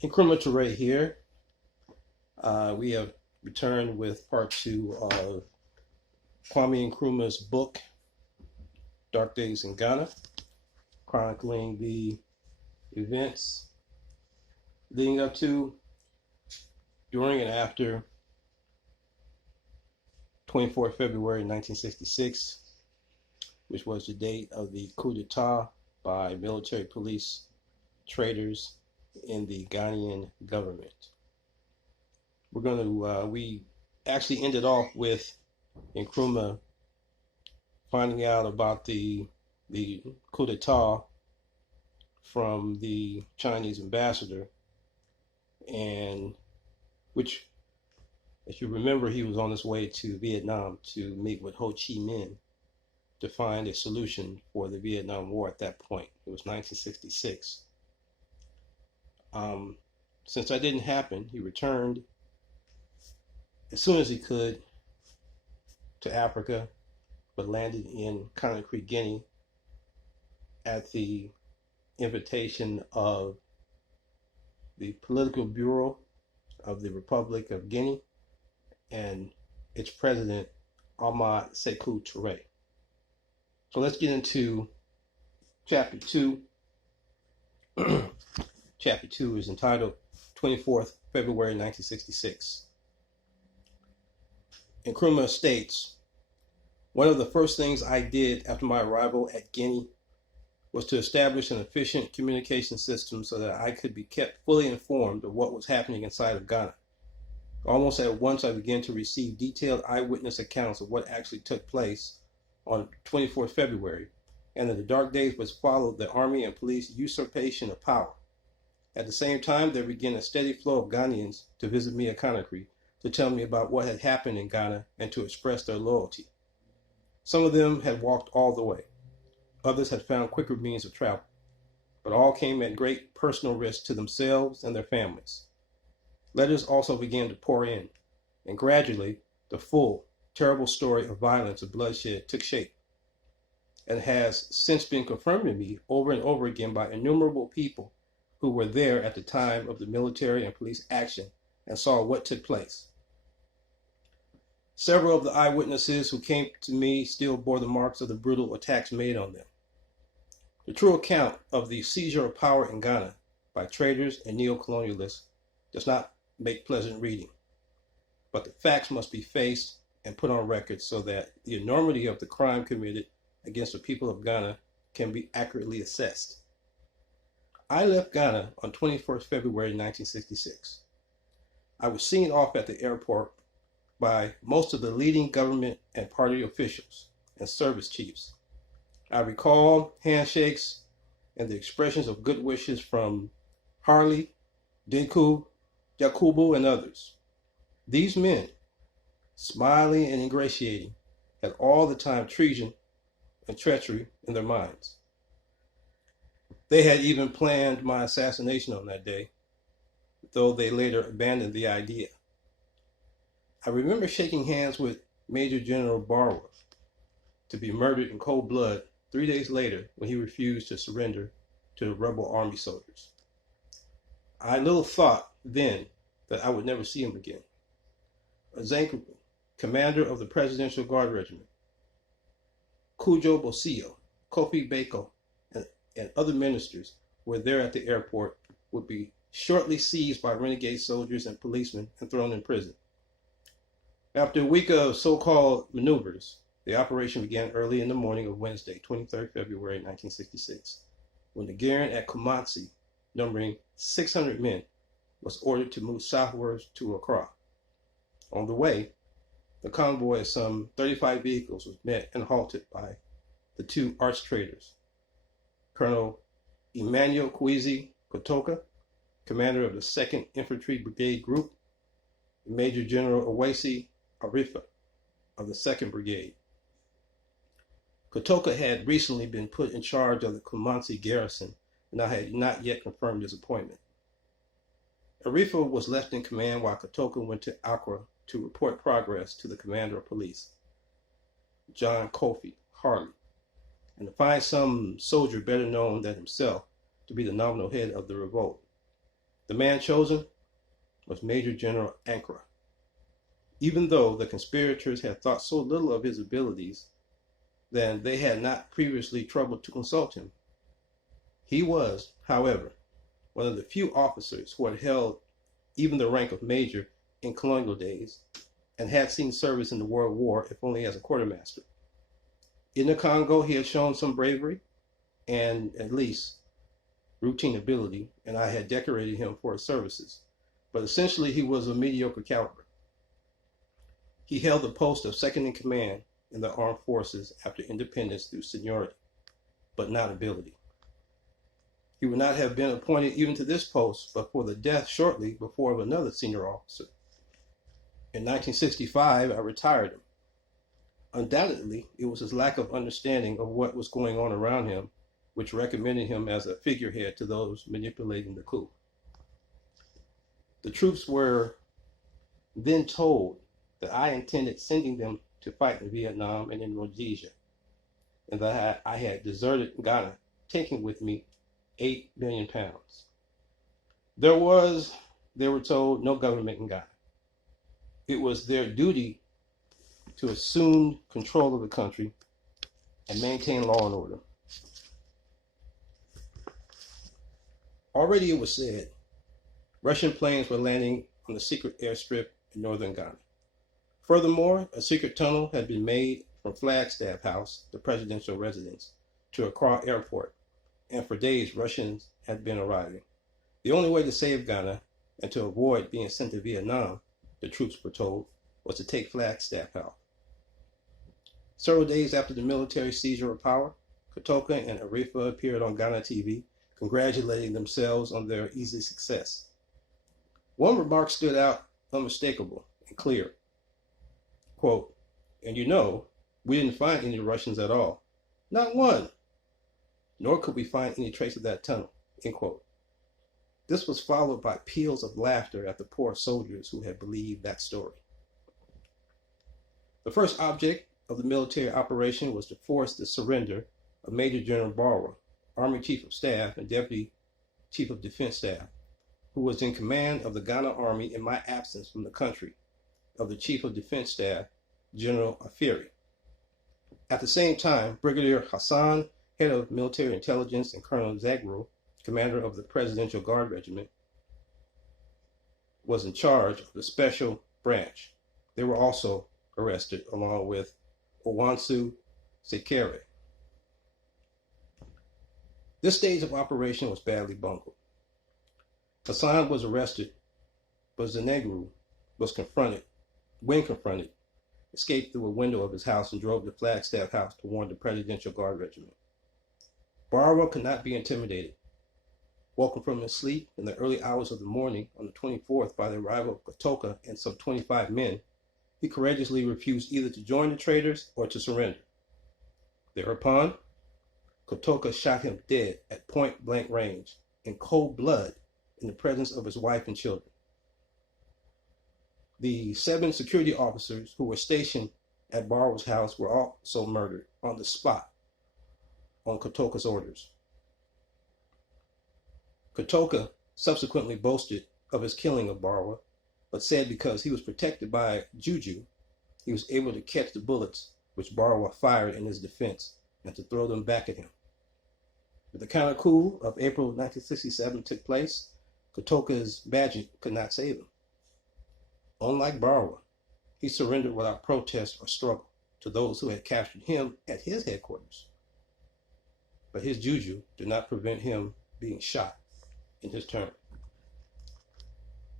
Increment Ray here. We have returned with part two of Kwame Nkrumah's book, Dark Days in Ghana, chronicling the events leading up to, during, and after 24th February 1966, which was the date of the coup d'etat by military police traitors in the Ghanaian government. We actually ended off with Nkrumah finding out about the coup d'etat from the Chinese ambassador, and which, if you remember, he was on his way to Vietnam to meet with Ho Chi Minh to find a solution for the Vietnam War at that point. It was 1966. Since that didn't happen, he returned as soon as he could to Africa, but landed in Conakry, Guinea at the invitation of the Political Bureau of the Republic of Guinea and its president, Ahmad Sekou Touré. So let's get into chapter 2. Chapter 2 is entitled 24th February 1966. Nkrumah states, "One of the first things I did after my arrival at Guinea was to establish an efficient communication system so that I could be kept fully informed of what was happening inside of Ghana. Almost at once, I began to receive detailed eyewitness accounts of what actually took place on 24th February, and in the dark days which followed the army and police usurpation of power. At the same time, there began a steady flow of Ghanaians to visit me at Conakry to tell me about what had happened in Ghana and to express their loyalty. Some of them had walked all the way. Others had found quicker means of travel, but all came at great personal risk to themselves and their families. Letters also began to pour in, and gradually the full, terrible story of violence and bloodshed took shape, and has since been confirmed to me over and over again by innumerable people who were there at the time of the military and police action and saw what took place. Several of the eyewitnesses who came to me still bore the marks of the brutal attacks made on them. The true account of the seizure of power in Ghana by traitors and neo-colonialists does not make pleasant reading, but the facts must be faced and put on record so that the enormity of the crime committed against the people of Ghana can be accurately assessed. I left Ghana on 21st February 1966. I was seen off at the airport by most of the leading government and party officials and service chiefs. I recall handshakes and the expressions of good wishes from Harley, Deku, Yakubu, and others. These men, smiling and ingratiating, had all the time treason and treachery in their minds. They had even planned my assassination on that day, though they later abandoned the idea. I remember shaking hands with Major General Barworth to be murdered in cold blood 3 days later when he refused to surrender to the rebel army soldiers. I little thought then that I would never see him again. Zanku, commander of the Presidential Guard Regiment, Kujo Bosillo, Kofi Bako, and other ministers who were there at the airport would be shortly seized by renegade soldiers and policemen and thrown in prison. After a week of so-called maneuvers, the operation began early in the morning of Wednesday, 23rd February 1966, when the garrison at Kumasi, numbering 600 men, was ordered to move southwards to Accra. On the way, the convoy of some 35 vehicles was met and halted by the two arch traitors, Colonel Emmanuel Kwesi Kotoka, commander of the 2nd Infantry Brigade Group, and Major General Owasi Arifa of the 2nd Brigade. Kotoka had recently been put in charge of the Kumasi garrison, and I had not yet confirmed his appointment. Arifa was left in command while Kotoka went to Accra to report progress to the commander of police, John Kofi Harley, and to find some soldier better known than himself to be the nominal head of the revolt. The man chosen was Major General Ankara. Even though the conspirators had thought so little of his abilities, then they had not previously troubled to consult him. He was, however, one of the few officers who had held even the rank of major in colonial days and had seen service in the World War, if only as a quartermaster. In the Congo, he had shown some bravery and at least routine ability, and I had decorated him for his services. But essentially, he was of mediocre caliber. He held the post of second in command in the armed forces after independence through seniority, but not ability. He would not have been appointed even to this post but for the death shortly before of another senior officer. In 1965, I retired him. Undoubtedly, it was his lack of understanding of what was going on around him which recommended him as a figurehead to those manipulating the coup. The troops were then told that I intended sending them to fight in Vietnam and in Rhodesia, and that I had deserted Ghana, taking with me 8 million pounds. There was, they were told, no government in Ghana. It was their duty to assume control of the country and maintain law and order. Already it was said, Russian planes were landing on the secret airstrip in northern Ghana. Furthermore, a secret tunnel had been made from Flagstaff House, the presidential residence, to Accra Airport, and for days Russians had been arriving. The only way to save Ghana and to avoid being sent to Vietnam, the troops were told, was to take Flagstaff out. Several days after the military seizure of power, Kotoka and Arifa appeared on Ghana TV, congratulating themselves on their easy success. One remark stood out unmistakable and clear. Quote, "And you know, we didn't find any Russians at all. Not one. Nor could we find any trace of that tunnel." End quote. This was followed by peals of laughter at the poor soldiers who had believed that story. The first object of the military operation was to force the surrender of Major General Barwa, Army Chief of Staff and Deputy Chief of Defense Staff, who was in command of the Ghana Army in my absence from the country, of the Chief of Defense Staff, General Afiri. At the same time, Brigadier Hassan, head of military intelligence, and Colonel Zagro, commander of the Presidential Guard Regiment, was in charge of the special branch. They were also arrested along with Owansu Sekere. This stage of operation was badly bungled. Hassan was arrested, but Zenegru was when confronted, escaped through a window of his house and drove to Flagstaff House to warn the Presidential Guard Regiment. Barwa could not be intimidated. Woken from his sleep in the early hours of the morning on the 24th by the arrival of Kotoka and some 25 men, he courageously refused either to join the traitors or to surrender. Thereupon, Kotoka shot him dead at point-blank range, in cold blood, in the presence of his wife and children. The 7 security officers who were stationed at Barwa's house were also murdered on the spot on Kotoka's orders. Kotoka subsequently boasted of his killing of Barwa, but said because he was protected by Juju, he was able to catch the bullets which Barwa fired in his defense and to throw them back at him. When the counter coup of April 1967 took place, Kotoka's magic could not save him. Unlike Barwa, he surrendered without protest or struggle to those who had captured him at his headquarters. But his juju did not prevent him being shot in his turn.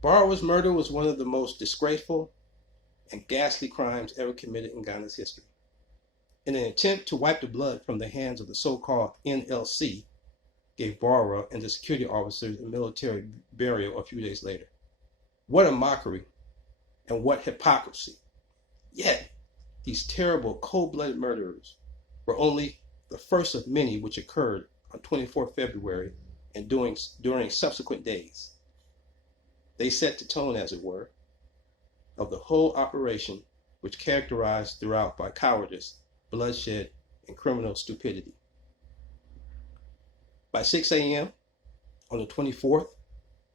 Barwa's murder was one of the most disgraceful and ghastly crimes ever committed in Ghana's history. In an attempt to wipe the blood from the hands of the so-called NLC, gave Barwa and the security officers a military burial a few days later. What a mockery and what hypocrisy. Yet, these terrible cold-blooded murderers were only the first of many which occurred on 24 February and during subsequent days. They set the tone, as it were, of the whole operation, which characterized throughout by cowardice, bloodshed, and criminal stupidity. By 6 a.m. on the 24th,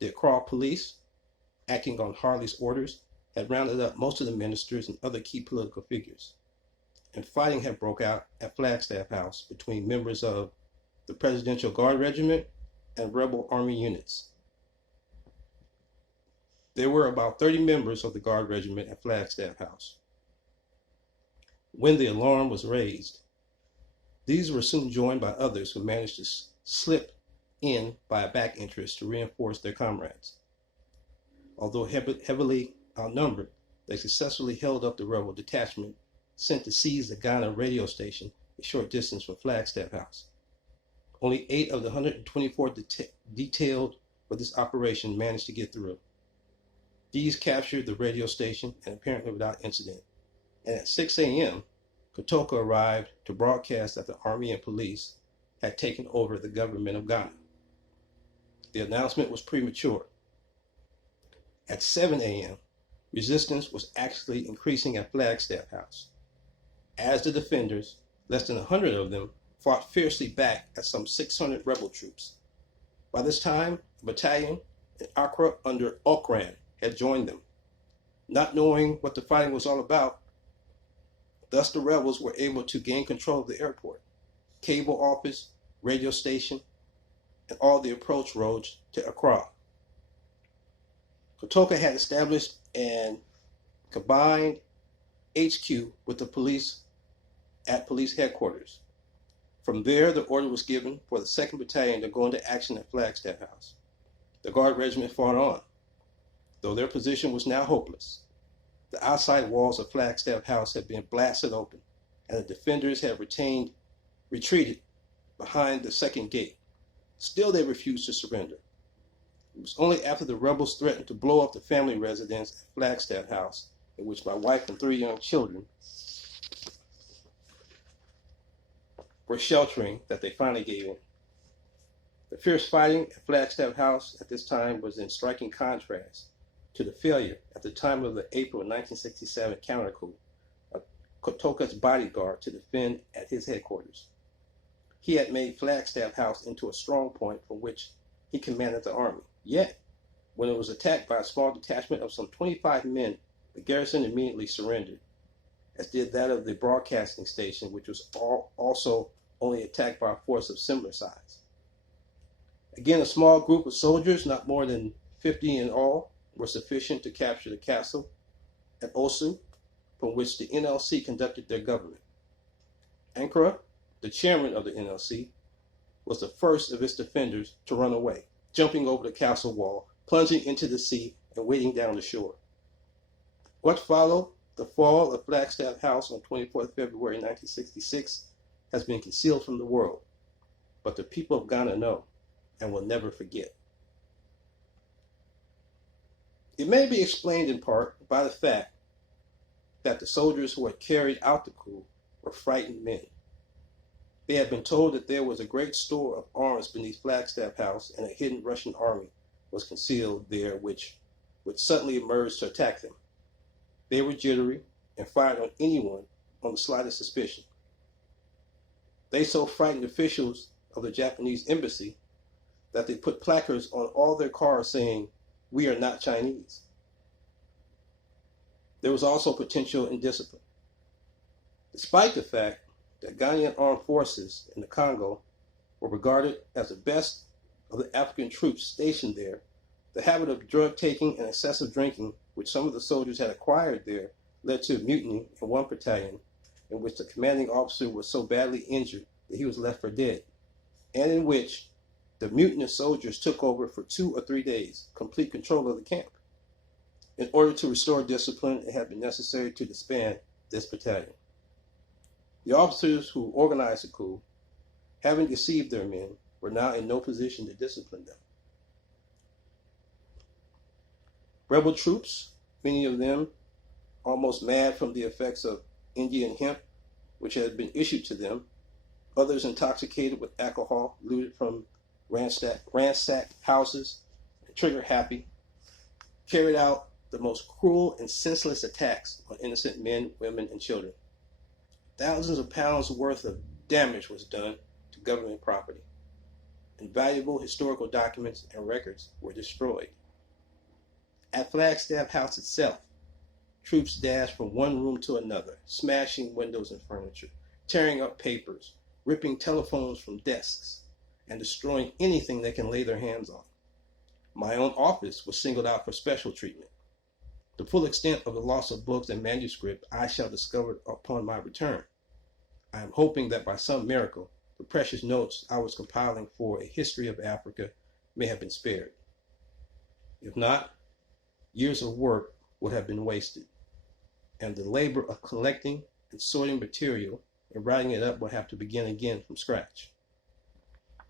The Accra police, acting on Harley's orders, had rounded up most of the ministers and other key political figures, and fighting had broke out at Flagstaff House between members of the Presidential Guard Regiment and rebel army units. There were about 30 members of the Guard Regiment at Flagstaff House. When the alarm was raised, these were soon joined by others who managed to slip in by a back entrance to reinforce their comrades. Although heavily outnumbered, they successfully held up the rebel detachment sent to seize the Ghana radio station a short distance from Flagstaff House. Only 8 of the 124 detailed for this operation managed to get through. These captured the radio station, and apparently without incident. And at 6 a.m., Kotoka arrived to broadcast that the army and police had taken over the government of Ghana. The announcement was premature. At 7 a.m., resistance was actually increasing at Flagstaff House, as the defenders, less than 100 of them, fought fiercely back at some 600 rebel troops. By this time, a battalion in Accra under Okran had joined them. Not knowing what the fighting was all about, thus the rebels were able to gain control of the airport, cable office, radio station, and all the approach roads to Accra. Kotoka had established an combined HQ with the police at police headquarters. From there, the order was given for the 2nd Battalion to go into action at Flagstaff House. The Guard Regiment fought on, though their position was now hopeless. The outside walls of Flagstaff House had been blasted open, and the defenders had retreated behind the 2nd gate. Still, they refused to surrender. It was only after the rebels threatened to blow up the family residence at Flagstaff House, in which my wife and 3 young children were sheltering, that they finally gave in. The fierce fighting at Flagstaff House at this time was in striking contrast to the failure at the time of the April 1967 counter-coup of Kotoka's bodyguard to defend at his headquarters. He had made Flagstaff House into a strong point from which he commanded the army. Yet, when it was attacked by a small detachment of some 25 men, the garrison immediately surrendered, as did that of the broadcasting station, which was also only attacked by a force of similar size. Again, a small group of soldiers, not more than 50 in all, were sufficient to capture the castle at Osu, from which the NLC conducted their government. Ankara, the chairman of the NLC, was the first of its defenders to run away, jumping over the castle wall, plunging into the sea, and wading down the shore. What followed the fall of Flagstaff House on 24th February 1966 has been concealed from the world, but the people of Ghana know and will never forget. It may be explained in part by the fact that the soldiers who had carried out the coup were frightened men. They had been told that there was a great store of arms beneath Flagstaff House, and a hidden Russian army was concealed there which would suddenly emerge to attack them. They were jittery and fired on anyone on the slightest suspicion. They so frightened officials of the Japanese embassy that they put placards on all their cars saying, "We are not Chinese." There was also potential indiscipline. Despite the fact that Ghanaian armed forces in the Congo were regarded as the best of the African troops stationed there, the habit of drug taking and excessive drinking, which some of the soldiers had acquired there, led to a mutiny in one battalion, in which the commanding officer was so badly injured that he was left for dead, and in which the mutinous soldiers took over for 2 or 3 days, complete control of the camp. In order to restore discipline, it had been necessary to disband this battalion. The officers who organized the coup, having deceived their men, were now in no position to discipline them. Rebel troops, many of them almost mad from the effects of Indian hemp, which had been issued to them, others intoxicated with alcohol looted from ransacked houses, and trigger happy, carried out the most cruel and senseless attacks on innocent men, women, and children. Thousands of pounds worth of damage was done to government property. and valuable historical documents and records were destroyed. At Flagstaff House itself, troops dashed from one room to another, smashing windows and furniture, tearing up papers, ripping telephones from desks, and destroying anything they can lay their hands on. My own office was singled out for special treatment. The full extent of the loss of books and manuscript I shall discover upon my return. I am hoping that by some miracle, the precious notes I was compiling for a history of Africa may have been spared. If not, years of work would have been wasted, and the labor of collecting and sorting material and writing it up would have to begin again from scratch.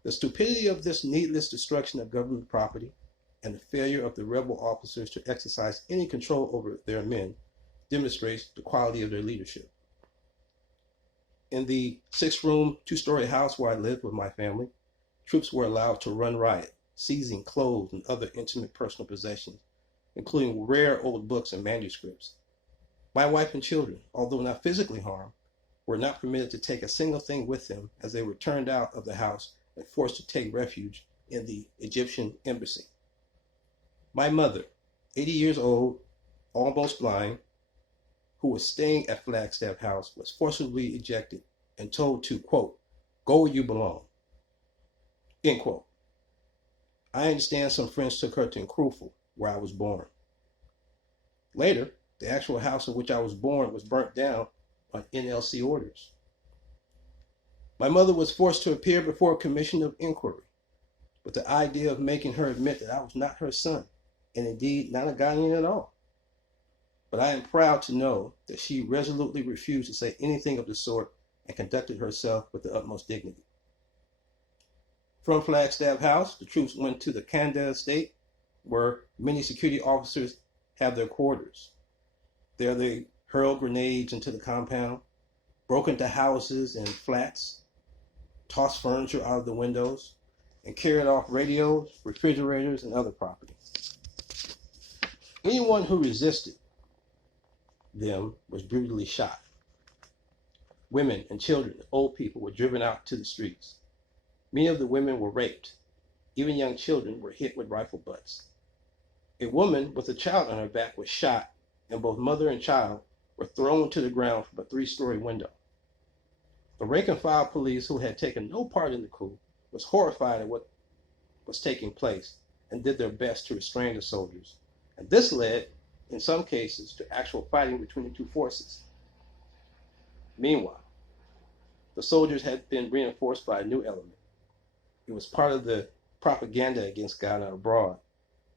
The stupidity of this needless destruction of government property and the failure of the rebel officers to exercise any control over their men demonstrates the quality of their leadership. In the 6-room, 2-story house where I lived with my family, troops were allowed to run riot, seizing clothes and other intimate personal possessions, including rare old books and manuscripts. My wife and children, although not physically harmed, were not permitted to take a single thing with them as they were turned out of the house and forced to take refuge in the Egyptian embassy. My mother, 80 years old, almost blind, who was staying at Flagstaff House, was forcibly ejected and told to, quote, "Go where you belong," end quote. I understand some friends took her to Nkrumah, where I was born. Later, the actual house in which I was born was burnt down on NLC orders. My mother was forced to appear before a commission of inquiry, with the idea of making her admit that I was not her son, and indeed not a Ghanaian at all. But I am proud to know that she resolutely refused to say anything of the sort and conducted herself with the utmost dignity. From Flagstaff House, the troops went to the Kanda estate, where many security officers have their quarters. There they hurled grenades into the compound, broke into houses and flats, tossed furniture out of the windows, and carried off radios, refrigerators, and other property. Anyone who resisted them was brutally shot. Women and children and old people were driven out to the streets. Many of the women were raped. Even young children were hit with rifle butts. A woman with a child on her back was shot, and both mother and child were thrown to the ground from a 3-story window. The rank and file police, who had taken no part in the coup, was horrified at what was taking place and did their best to restrain the soldiers. And this led, in some cases, to actual fighting between the two forces. Meanwhile, the soldiers had been reinforced by a new element. It was part of the propaganda against Ghana abroad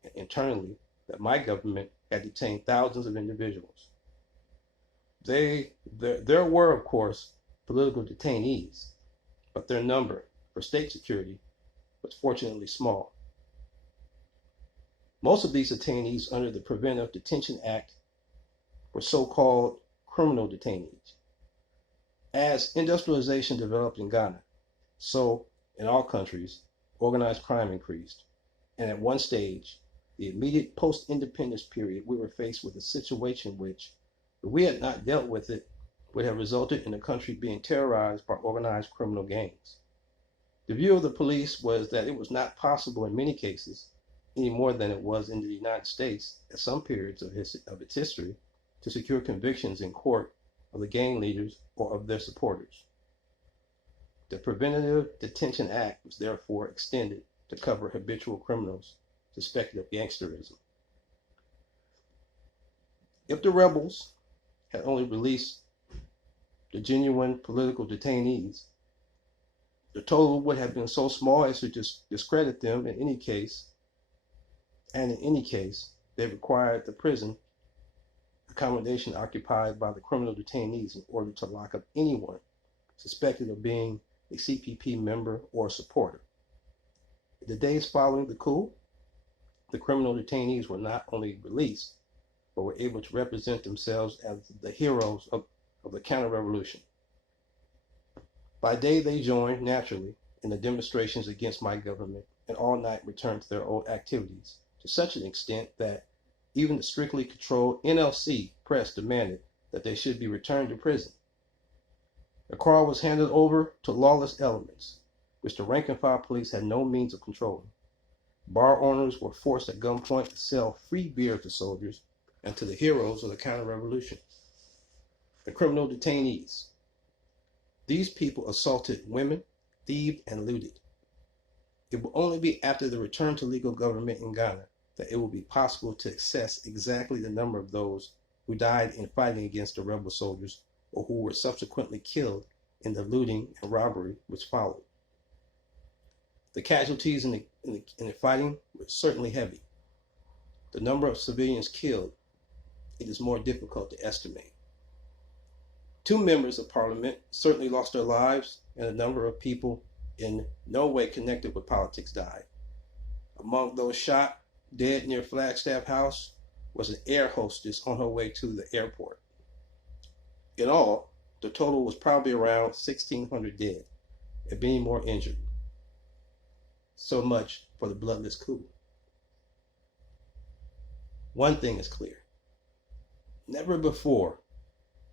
and internally that my government had detained thousands of individuals. There were, of course, political detainees, but their number for state security was fortunately small. Most of these detainees under the Preventive Detention Act were so-called criminal detainees. As industrialization developed in Ghana, so in all countries, organized crime increased. And at one stage, the immediate post-independence period, we were faced with a situation which, if we had not dealt with it, would have resulted in the country being terrorized by organized criminal gangs. The view of the police was that it was not possible in many cases, any more than it was in the United States at some periods of its history, to secure convictions in court of the gang leaders or of their supporters. The Preventive Detention Act was therefore extended to cover habitual criminals suspected of gangsterism. If the rebels had only released the genuine political detainees, the total would have been so small as to discredit them in any case, and in any case, they required the prison accommodation occupied by the criminal detainees in order to lock up anyone suspected of being a CPP member or supporter. In the days following the coup, the criminal detainees were not only released, but were able to represent themselves as the heroes of the counter-revolution. By day, they joined, naturally, in the demonstrations against my government, and all night returned to their old activities, to such an extent that even the strictly controlled NLC press demanded that they should be returned to prison. The car was handed over to lawless elements, which the rank and file police had no means of controlling. Bar owners were forced at gunpoint to sell free beer to soldiers and to the heroes of the counter-revolution. The criminal detainees. These people assaulted women, thieved, and looted. It will only be after the return to legal government in Ghana that it will be possible to assess exactly the number of those who died in fighting against the rebel soldiers or who were subsequently killed in the looting and robbery which followed. The casualties in the fighting were certainly heavy. The number of civilians killed, it is more difficult to estimate. 2 members of parliament certainly lost their lives, and a number of people in no way connected with politics died. Among those shot dead near Flagstaff House was an air hostess on her way to the airport. In all, the total was probably around 1,600 dead, and many more injured. So much for the bloodless coup. One thing is clear. Never before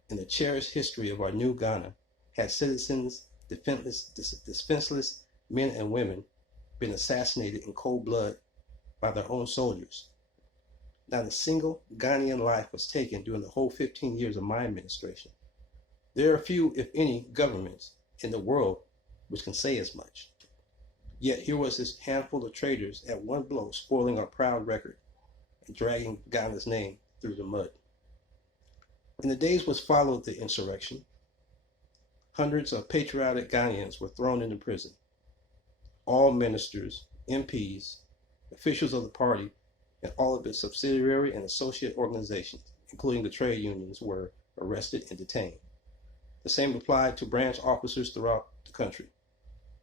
in the cherished history of our new Ghana had citizens, defenseless men and women, been assassinated in cold blood by their own soldiers. Not a single Ghanaian life was taken during the whole 15 years of my administration. There are few, if any, governments in the world which can say as much. Yet here was this handful of traitors at one blow spoiling our proud record and dragging Ghana's name through the mud. In the days which followed the insurrection, hundreds of patriotic Ghanaians were thrown into prison. All ministers, MPs, officials of the party, and all of its subsidiary and associate organizations, including the trade unions, were arrested and detained. The same applied to branch officers throughout the country.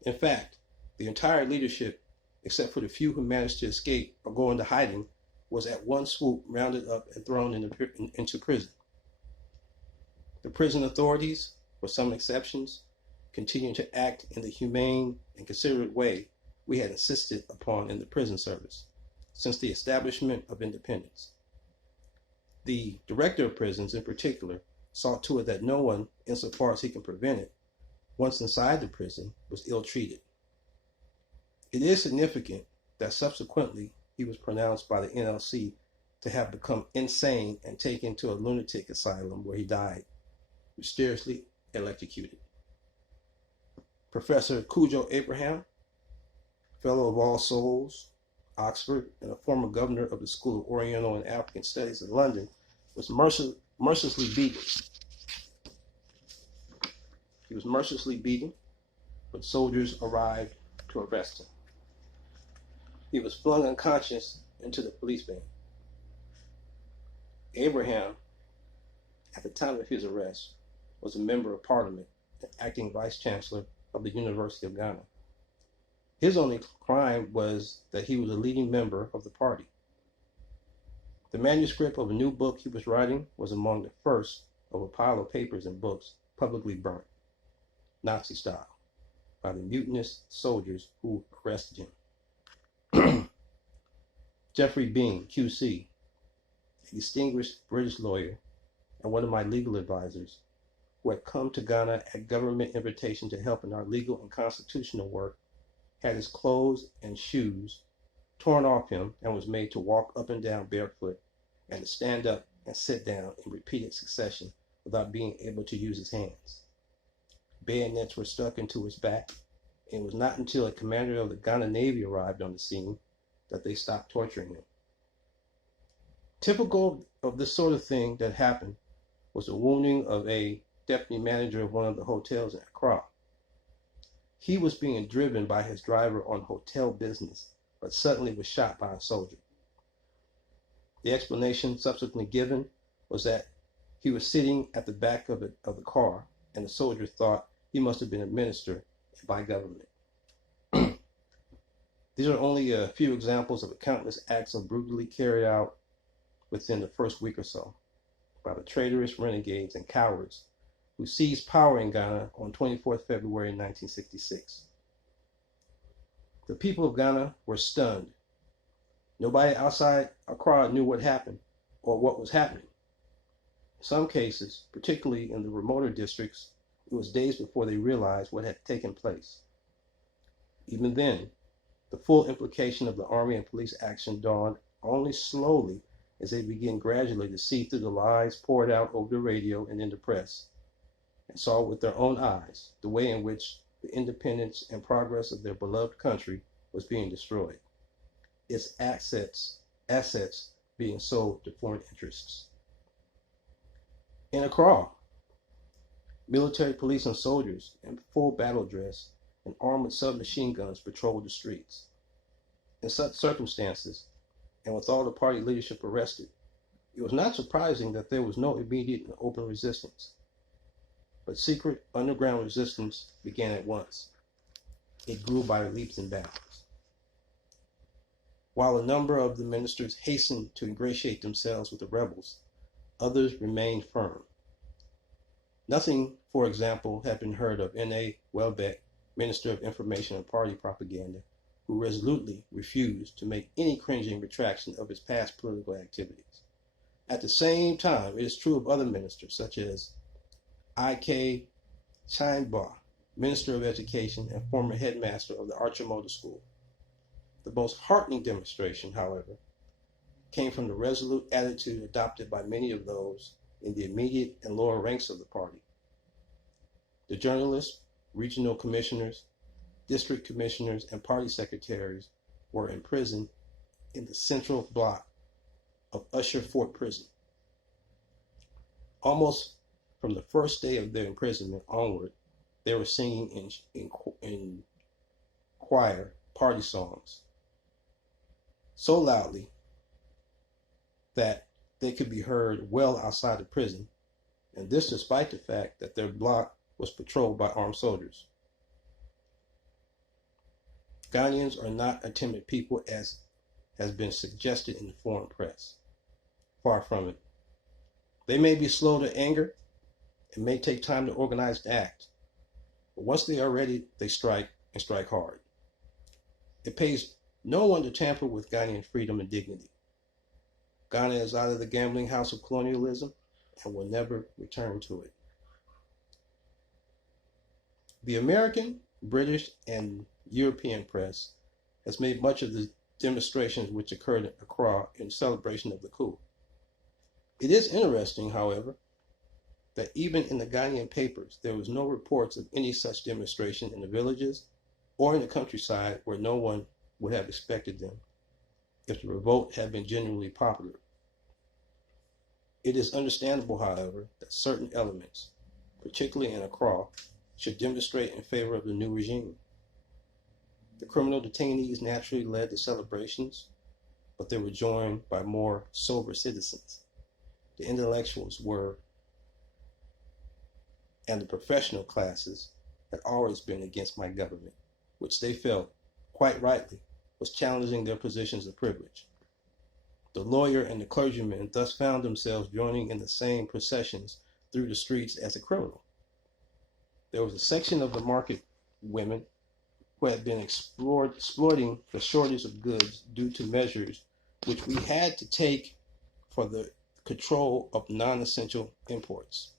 In fact, the entire leadership, except for the few who managed to escape or go into hiding, was at one swoop rounded up and thrown into prison. The prison authorities, with some exceptions, continued to act in the humane and considerate way we had insisted upon in the prison service since the establishment of independence. The director of prisons, in particular, saw to it that no one, insofar as he can prevent it, once inside the prison, was ill-treated. It is significant that subsequently he was pronounced by the NLC to have become insane and taken to a lunatic asylum where he died, mysteriously electrocuted. Professor Cujo Abraham, Fellow of All Souls, Oxford, and a former governor of the School of Oriental and African Studies in London, was mercilessly beaten. He was mercilessly beaten, but soldiers arrived to arrest him. He was flung unconscious into the police van. Abraham, at the time of his arrest, was a member of Parliament and acting Vice Chancellor of the University of Ghana. His only crime was that he was a leading member of the party. The manuscript of a new book he was writing was among the first of a pile of papers and books publicly burnt, Nazi style, by the mutinous soldiers who arrested him. Jeffrey Bean, QC, a distinguished British lawyer and one of my legal advisors, who had come to Ghana at government invitation to help in our legal and constitutional work, had his clothes and shoes torn off him and was made to walk up and down barefoot and to stand up and sit down in repeated succession without being able to use his hands. Bayonets were stuck into his back, and it was not until a commander of the Ghana Navy arrived on the scene that they stopped torturing him. Typical of this sort of thing that happened was the wounding of a deputy manager of one of the hotels in Accra. He was being driven by his driver on hotel business, but suddenly was shot by a soldier. The explanation subsequently given was that he was sitting at the back of the car, and the soldier thought he must have been a minister by government. These are only a few examples of the countless acts of brutally carried out within the first week or so by the traitorous renegades and cowards who seized power in Ghana on 24th February 1966. The people of Ghana were stunned. Nobody outside Accra knew what happened or what was happening. In some cases, particularly in the remoter districts, it was days before they realized what had taken place. Even then, the full implication of the Army and police action dawned only slowly as they began gradually to see through the lies poured out over the radio and in the press, and saw with their own eyes the way in which the independence and progress of their beloved country was being destroyed, its assets being sold to foreign interests. In Accra, military police and soldiers in full battle dress and armed with submachine guns patrolled the streets. In such circumstances, and with all the party leadership arrested, it was not surprising that there was no immediate and open resistance. But secret underground resistance began at once. It grew by leaps and bounds. While a number of the ministers hastened to ingratiate themselves with the rebels, others remained firm. Nothing, for example, had been heard of N.A. Welbeck, Minister of Information and Party Propaganda, who resolutely refused to make any cringing retraction of his past political activities. At the same time, it is true of other ministers, such as I.K. Chainba, Minister of Education and former headmaster of the Archer Motor School. The most heartening demonstration, however, came from the resolute attitude adopted by many of those in the immediate and lower ranks of the party. The journalists, regional commissioners, district commissioners, and party secretaries were imprisoned in the central block of Usher Fort Prison. Almost from the first day of their imprisonment onward, they were singing in choir party songs so loudly that they could be heard well outside the prison, and this despite the fact that their block was patrolled by armed soldiers. Ghanaians are not a timid people as has been suggested in the foreign press. Far from it. They may be slow to anger and may take time to organize and act, but once they are ready, they strike and strike hard. It pays no one to tamper with Ghanaian freedom and dignity. Ghana is out of the gambling house of colonialism and will never return to it. The American, British, and European press has made much of the demonstrations which occurred in Accra in celebration of the coup. It is interesting, however, that even in the Ghanaian papers, there was no reports of any such demonstration in the villages or in the countryside where no one would have expected them if the revolt had been genuinely popular. It is understandable, however, that certain elements, particularly in Accra, should demonstrate in favor of the new regime. The criminal detainees naturally led the celebrations, but they were joined by more sober citizens. The intellectuals were, and the professional classes had always been against my government, which they felt, quite rightly, was challenging their positions of privilege. The lawyer and the clergyman thus found themselves joining in the same processions through the streets as the criminal. There was a section of the market women who had been exploiting the shortage of goods due to measures which we had to take for the control of non-essential imports.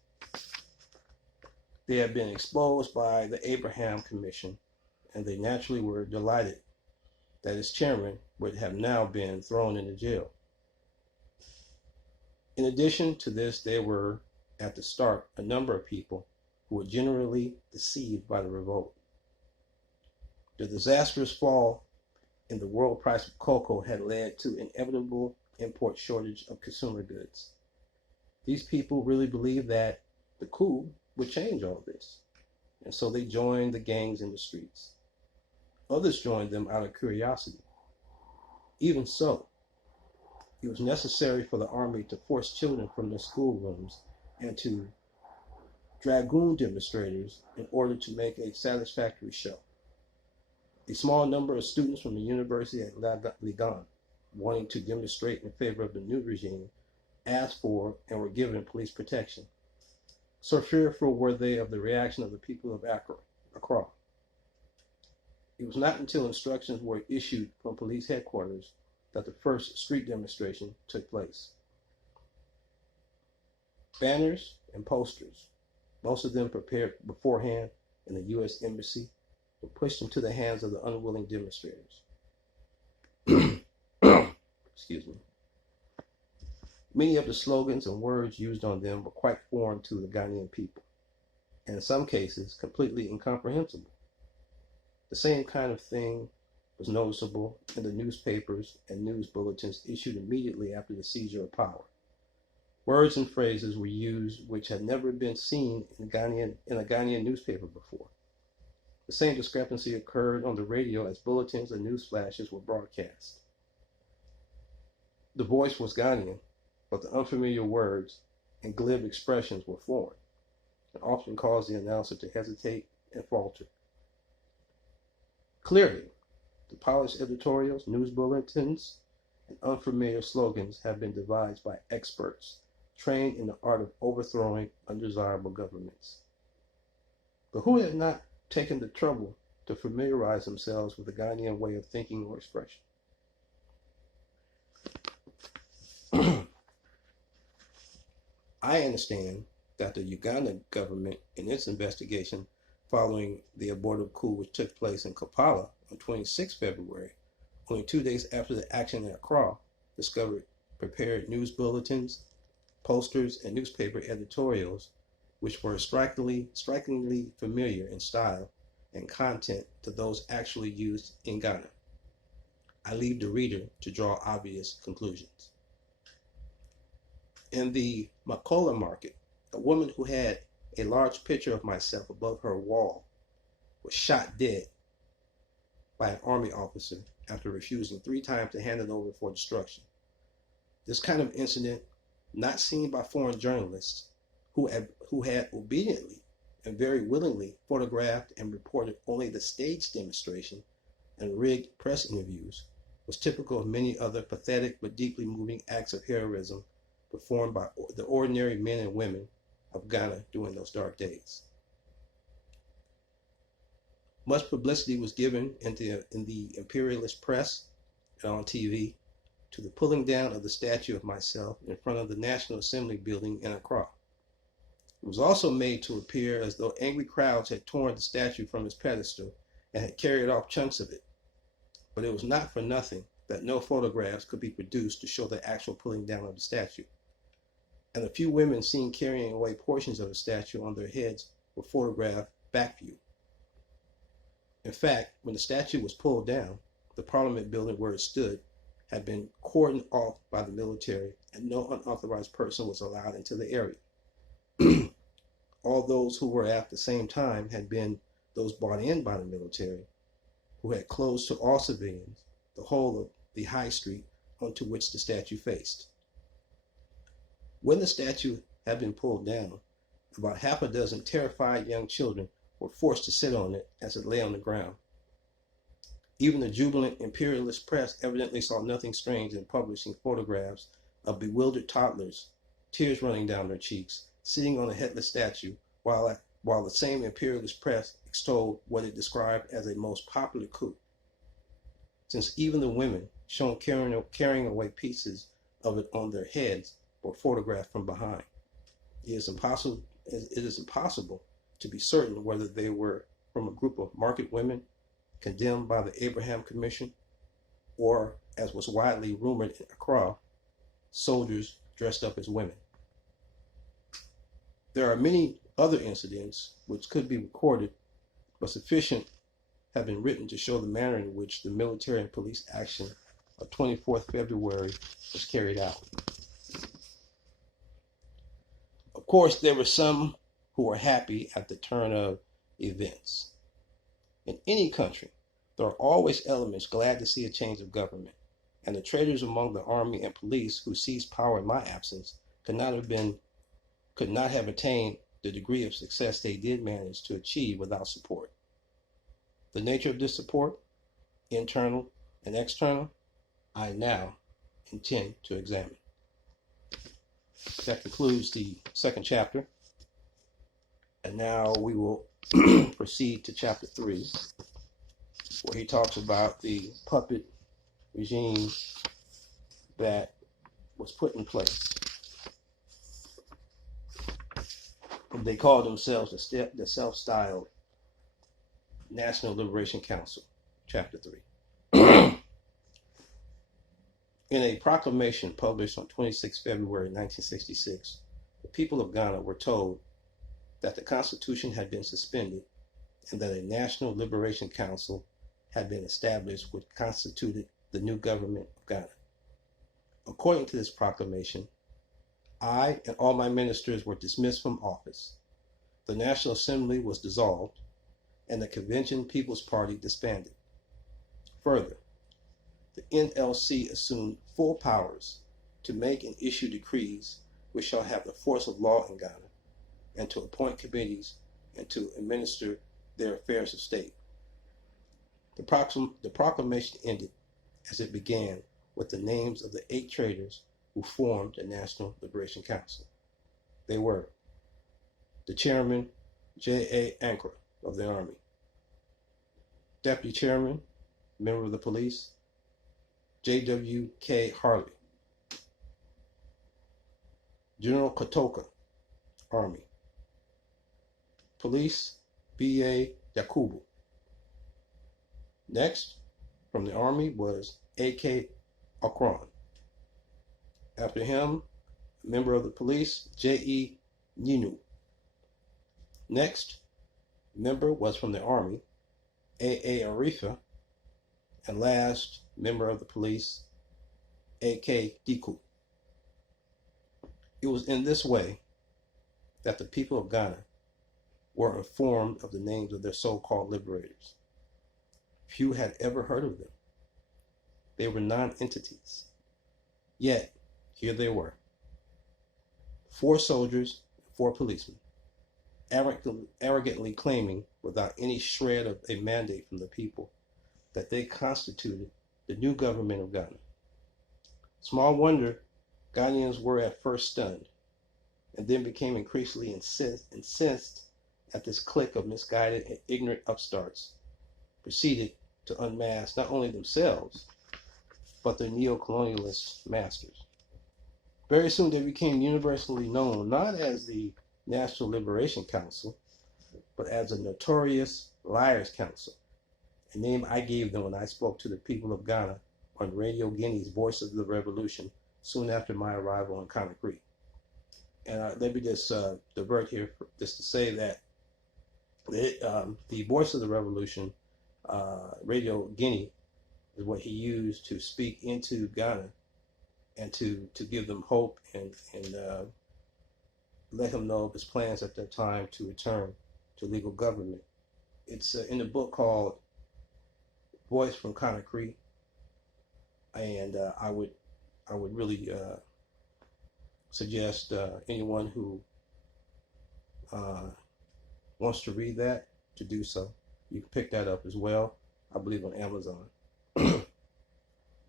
They had been exposed by the Abraham Commission, and they naturally were delighted that its chairman would have now been thrown into jail. In addition to this, there were, at the start, a number of people who were generally deceived by the revolt. The disastrous fall in the world price of cocoa had led to inevitable import shortage of consumer goods. These people really believed that the coup would change all this, and so they joined the gangs in the streets. Others joined them out of curiosity. Even so, it was necessary for the army to force children from their schoolrooms and to dragoon demonstrators in order to make a satisfactory show. A small number of students from the University at Legon, wanting to demonstrate in favor of the new regime, asked for and were given police protection. So fearful were they of the reaction of the people of Accra. It was not until instructions were issued from police headquarters that the first street demonstration took place. Banners and posters, most of them prepared beforehand in the U.S. Embassy, were pushed into the hands of the unwilling demonstrators. Excuse me. Many of the slogans and words used on them were quite foreign to the Ghanaian people, and in some cases, completely incomprehensible. The same kind of thing was noticeable in the newspapers and news bulletins issued immediately after the seizure of power. Words and phrases were used which had never been seen in a Ghanaian newspaper before. The same discrepancy occurred on the radio as bulletins and news flashes were broadcast. The voice was Ghanaian, but the unfamiliar words and glib expressions were foreign, and often caused the announcer to hesitate and falter. Clearly, the polished editorials, news bulletins, and unfamiliar slogans have been devised by experts trained in the art of overthrowing undesirable governments. But who had not taken the trouble to familiarize themselves with the Ghanaian way of thinking or expression? I understand that the Uganda government, in its investigation following the abortive coup which took place in Kampala on 26 February, only 2 days after the action in Accra, discovered prepared news bulletins, posters, and newspaper editorials which were strikingly familiar in style and content to those actually used in Ghana. I leave the reader to draw obvious conclusions. In the Makola market, a woman who had a large picture of myself above her wall was shot dead by an army officer after refusing 3 times to hand it over for destruction. This kind of incident, not seen by foreign journalists who had obediently and very willingly photographed and reported only the staged demonstration and rigged press interviews, was typical of many other pathetic but deeply moving acts of heroism performed by the ordinary men and women of Ghana during those dark days. Much publicity was given in the imperialist press and on TV to the pulling down of the statue of myself in front of the National Assembly building in Accra. It was also made to appear as though angry crowds had torn the statue from its pedestal and had carried off chunks of it. But it was not for nothing that no photographs could be produced to show the actual pulling down of the statue. And the few women seen carrying away portions of the statue on their heads were photographed back view. In fact, when the statue was pulled down, the Parliament building where it stood had been cordoned off by the military, and no unauthorized person was allowed into the area. All those who were at the same time had been those brought in by the military, who had closed to all civilians the whole of the high street onto which the statue faced. When the statue had been pulled down, about half a dozen terrified young children were forced to sit on it as it lay on the ground. Even the jubilant imperialist press evidently saw nothing strange in publishing photographs of bewildered toddlers, tears running down their cheeks, sitting on a headless statue, while the same imperialist press extolled what it described as a most popular coup. Since even the women, shown carrying away pieces of it on their heads, were photographed from behind. It is impossible to be certain whether they were from a group of market women condemned by the Abraham Commission, or, as was widely rumored in Accra, soldiers dressed up as women. There are many other incidents which could be recorded, but sufficient have been written to show the manner in which the military and police action of 24th February was carried out. Of course, there were some who were happy at the turn of events. In any country, there are always elements glad to see a change of government, and the traitors among the army and police who seized power in my absence could not have attained the degree of success they did manage to achieve without support. The nature of this support, internal and external, I now intend to examine. That concludes the second chapter. And now we will proceed to chapter 3, where he talks about the puppet regime that was put in place. They call themselves the self-styled National Liberation Council, Chapter 3. In a proclamation published on 26 February 1966, the people of Ghana were told that the Constitution had been suspended and that a National Liberation Council had been established which constituted the new government of Ghana. According to this proclamation, I and all my ministers were dismissed from office. The National Assembly was dissolved, and the Convention People's Party disbanded. Further, the NLC assumed full powers to make and issue decrees which shall have the force of law in Ghana, and to appoint committees and to administer their affairs of state. The proclamation ended as it began with the names of the 8 traitors who formed the National Liberation Council. They were the Chairman, J.A. Ankara of the Army, Deputy Chairman, member of the police, J.W.K. Harley, General Kotoka, Army, Police, B.A. Yakubu. Next, from the Army was A.K. Okron. After him, a member of the police, J.E. Ninu. Next, member was from the Army, A.A. Arifa. And last, member of the police, A.K. Diku. It was in this way that the people of Ghana were informed of the names of their so-called liberators. Few had ever heard of them. They were non-entities. Yet, here they were. 4 soldiers, 4 policemen, arrogantly claiming, without any shred of a mandate from the people, that they constituted the new government of Ghana. Small wonder Ghanaians were at first stunned, and then became increasingly incensed at this clique of misguided and ignorant upstarts, proceeded to unmask not only themselves, but their neo-colonialist masters. Very soon they became universally known not as the National Liberation Council, but as the Notorious Liars Council, a name I gave them when I spoke to the people of Ghana on Radio Guinea's Voice of the Revolution soon after my arrival in Conakry. And let me just divert here just to say that the Voice of the Revolution, Radio Guinea, is what he used to speak into Ghana and to give them hope and let him know of his plans at that time to return to legal government. It's in a book called Voice from Conakry, and I would really suggest anyone who wants to read that to do so. You can pick that up as well, I believe, on Amazon.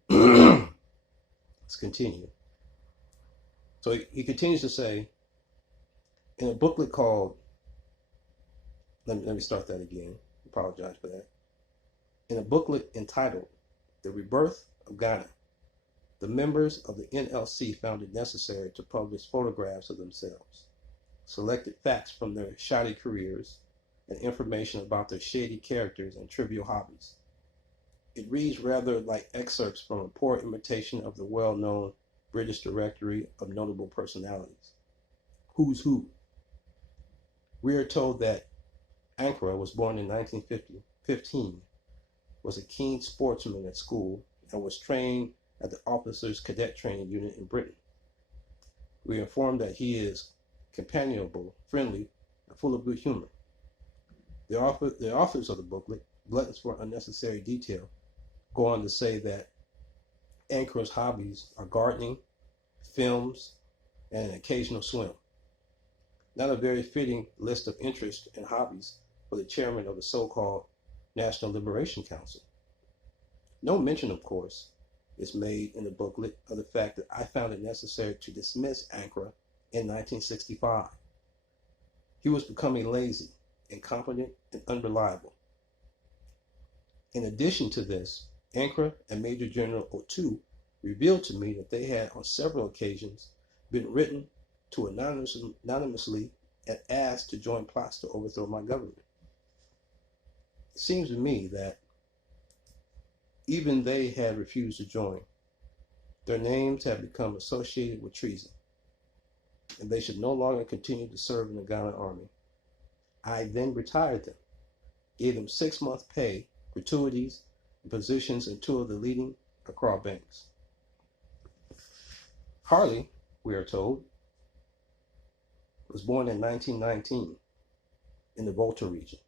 Let's continue. So he continues to say, in a booklet called, let me start that again, apologize for that. In a booklet entitled The Rebirth of Ghana, the members of the NLC found it necessary to publish photographs of themselves, selected facts from their shoddy careers, and information about their shady characters and trivial hobbies. It reads rather like excerpts from a poor imitation of the well-known British Directory of Notable Personalities. Who's Who? We are told that Ankara was born in 1915, was a keen sportsman at school, and was trained at the Officers Cadet Training Unit in Britain. We are informed that he is companionable, friendly, and full of good humor. The authors of the booklet, gluttons for unnecessary detail, go on to say that Ankara's hobbies are gardening, films, and an occasional swim. Not a very fitting list of interests and hobbies for the chairman of the so-called National Liberation Council. No mention, of course, is made in the booklet of the fact that I found it necessary to dismiss Ankara in 1965. He was becoming lazy, incompetent, and unreliable. In addition to this, Ankara and Major General Otu revealed to me that they had on several occasions been written to anonymously and asked to join plots to overthrow my government. It seems to me that even they had refused to join. Their names have become associated with treason, and they should no longer continue to serve in the Ghana army. I then retired them, gave them 6 months pay, gratuities, and positions in two of the leading Accra banks. Harley, we are told, was born in 1919 in the Volta region.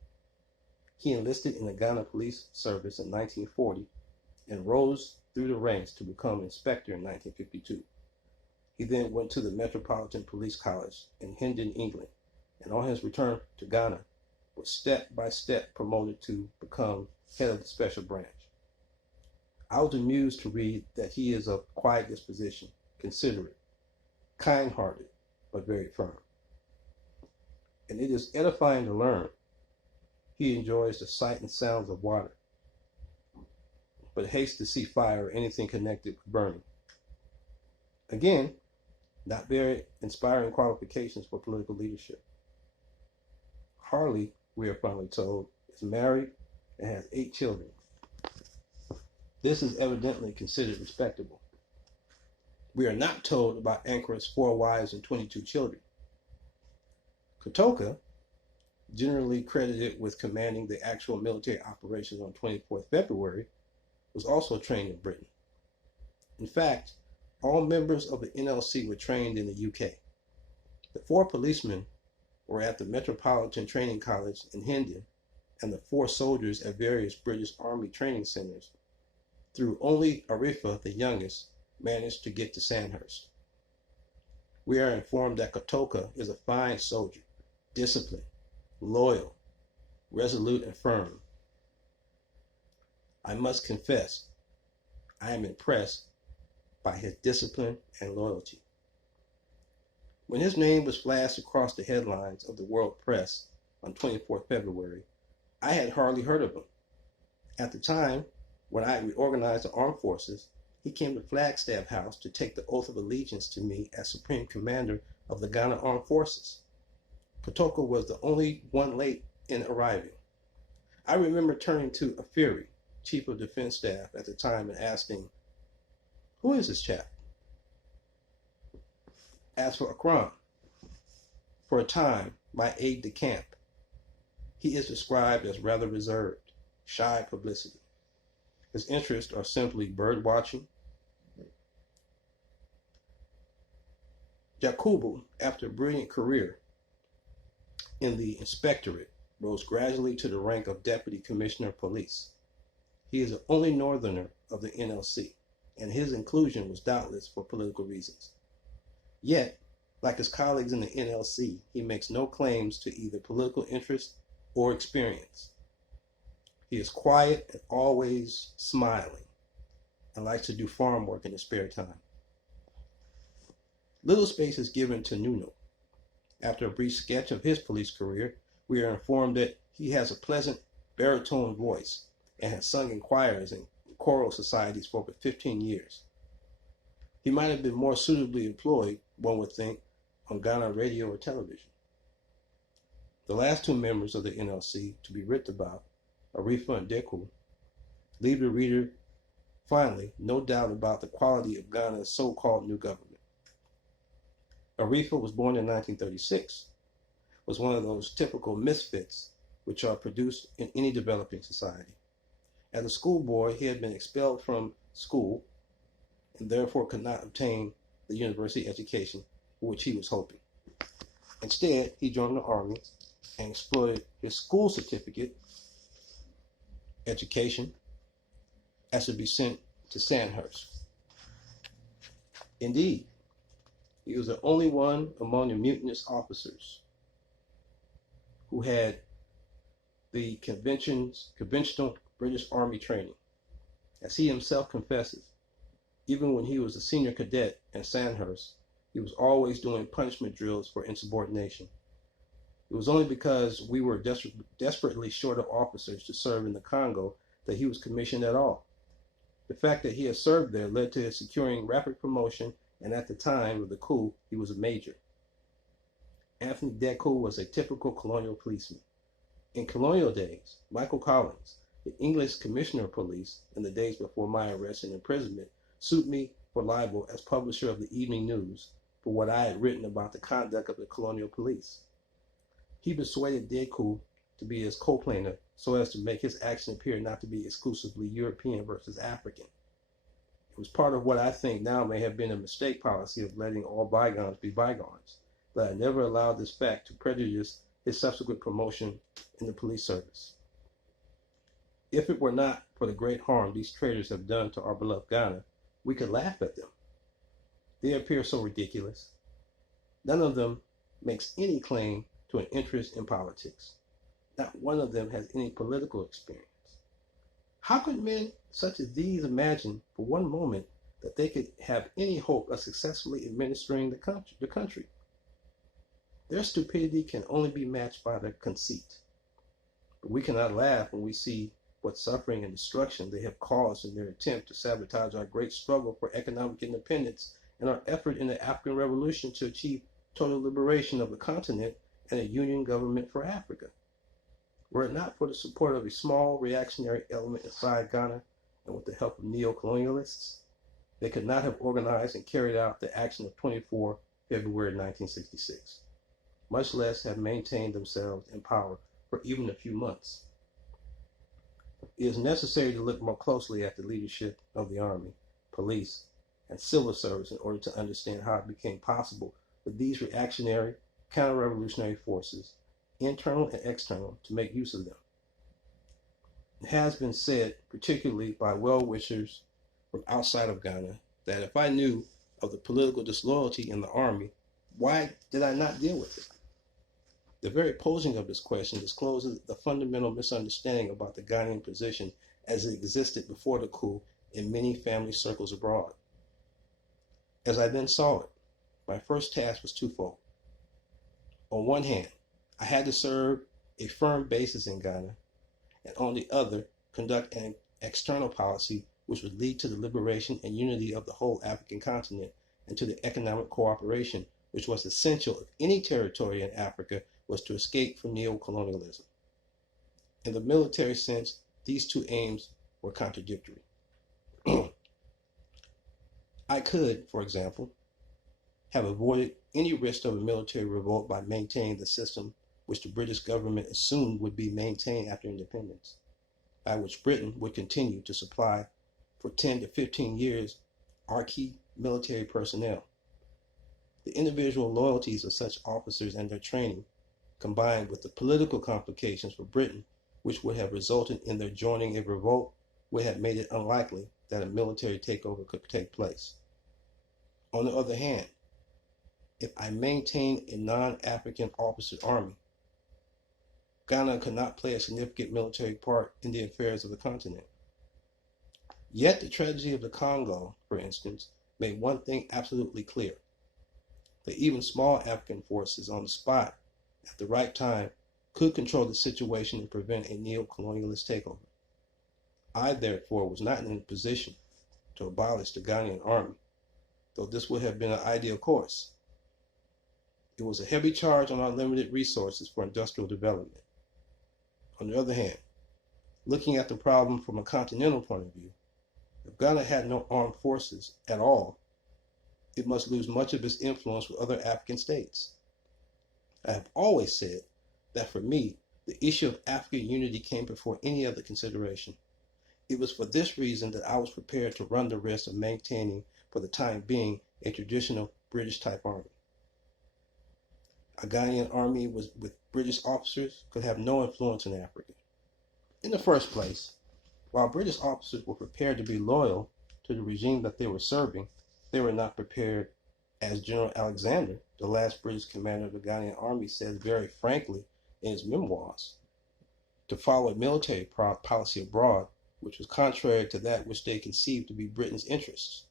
He enlisted in the Ghana Police Service in 1940 and rose through the ranks to become inspector in 1952. He then went to the Metropolitan Police College in Hendon, England, and on his return to Ghana was step by step promoted to become head of the special branch. I was amused to read that he is of quiet disposition, considerate, kind-hearted, but very firm. And it is edifying to learn he enjoys the sight and sounds of water, but hates to see fire or anything connected with burning. Again, not very inspiring qualifications for political leadership. Harley, we are finally told, is married and has 8 children. This is evidently considered respectable. We are not told about Ankara's 4 wives and 22 children. Kotoka, generally credited with commanding the actual military operations on 24th February, was also trained in Britain. In fact, all members of the NLC were trained in the UK. The 4 policemen were at the Metropolitan Training College in Hendon, and the 4 soldiers at various British Army training centers. Through only Arifa, the youngest, managed to get to Sandhurst. We are informed that Kotoka is a fine soldier, disciplined, loyal, resolute, and firm. I must confess, I am impressed by his discipline and loyalty. When his name was flashed across the headlines of the world press on 24th February, I had hardly heard of him. At the time, when I reorganized the armed forces, he came to Flagstaff House to take the oath of allegiance to me as Supreme Commander of the Ghana Armed Forces. Kotoka was the only one late in arriving. I remember turning to Afiri, Chief of Defense Staff at the time, and asking, "Who is this chap?" As for Akram, for a time, my aide-de-camp, he is described as rather reserved, shy of publicity. His interests are simply bird watching. Jakubu, after a brilliant career in the inspectorate, rose gradually to the rank of Deputy Commissioner of Police. He is the only northerner of the NLC, and his inclusion was doubtless for political reasons. Yet, like his colleagues in the NLC, he makes no claims to either political interest or experience. He is quiet and always smiling, and likes to do farm work in his spare time. Little space is given to Nuno. After a brief sketch of his police career, we are informed that he has a pleasant baritone voice and has sung in choirs and choral societies for over 15 years. He might have been more suitably employed, one would think, on Ghana radio or television. The last 2 members of the NLC to be written about, Arifa and Deku, leave the reader, finally, no doubt about the quality of Ghana's so-called new government. Arifa was born in 1936, was one of those typical misfits which are produced in any developing society. As a schoolboy, he had been expelled from school and therefore could not obtain the university education for which he was hoping. Instead, he joined the army and exploited his school certificate education as to be sent to Sandhurst. Indeed, he was the only one among the mutinous officers who had the conventional British Army training. As he himself confesses, even when he was a senior cadet at Sandhurst, he was always doing punishment drills for insubordination. It was only because we were desperately short of officers to serve in the Congo that he was commissioned at all. The fact that he had served there led to his securing rapid promotion, and at the time of the coup, he was a major. Anthony Deku was a typical colonial policeman. In colonial days, Michael Collins, the English Commissioner of Police, in the days before my arrest and imprisonment, sued me for libel as publisher of the Evening News for what I had written about the conduct of the colonial police. He persuaded Decoud to be his co-plaintiff so as to make his action appear not to be exclusively European versus African. It was part of what I think now may have been a mistake policy of letting all bygones be bygones, but I never allowed this fact to prejudice his subsequent promotion in the police service. If it were not for the great harm these traitors have done to our beloved Ghana, we could laugh at them. They appear so ridiculous. None of them makes any claim to an interest in politics. Not one of them has any political experience. How could men such as these imagine for one moment that they could have any hope of successfully administering the country? Their stupidity can only be matched by their conceit. But we cannot laugh when we see what suffering and destruction they have caused in their attempt to sabotage our great struggle for economic independence and our effort in the African Revolution to achieve total liberation of the continent and a union government for Africa. Were it not for the support of a small reactionary element inside Ghana and with the help of neo-colonialists, they could not have organized and carried out the action of 24 February 1966, much less have maintained themselves in power for even a few months. It is necessary to look more closely at the leadership of the Army, police, and civil service in order to understand how it became possible for these reactionary, counter-revolutionary forces, internal and external, to make use of them. It has been said, particularly by well-wishers from outside of Ghana, that if I knew of the political disloyalty in the Army, why did I not deal with it? The very posing of this question discloses the fundamental misunderstanding about the Ghanaian position as it existed before the coup in many family circles abroad. As I then saw it, my first task was twofold. On one hand, I had to serve a firm basis in Ghana, and on the other, conduct an external policy which would lead to the liberation and unity of the whole African continent and to the economic cooperation which was essential if any territory in Africa was to escape from neo-colonialism. In the military sense, these two aims were contradictory. I could, for example, have avoided any risk of a military revolt by maintaining the system which the British government assumed would be maintained after independence, by which Britain would continue to supply for 10 to 15 years our key military personnel. The individual loyalties of such officers and their training, combined with the political complications for Britain, which would have resulted in their joining a revolt, would have made it unlikely that a military takeover could take place. On the other hand, if I maintained a non-African officer army, Ghana could not play a significant military part in the affairs of the continent. Yet the tragedy of the Congo, for instance, made one thing absolutely clear: that even small African forces on the spot at the right time could control the situation and prevent a neo-colonialist takeover. I, therefore, was not in a position to abolish the Ghanaian army, though this would have been an ideal course. It was a heavy charge on our limited resources for industrial development. On the other hand, looking at the problem from a continental point of view, if Ghana had no armed forces at all, it must lose much of its influence with other African states. I have always said that for me, the issue of African unity came before any other consideration. It was for this reason that I was prepared to run the risk of maintaining, for the time being, a traditional British-type army. A Ghanaian army with British officers could have no influence in Africa. In the first place, while British officers were prepared to be loyal to the regime that they were serving, they were not prepared, as General Alexander, the last British commander of the Ghanaian army, says very frankly in his memoirs, to follow a military policy abroad which was contrary to that which they conceived to be Britain's interests.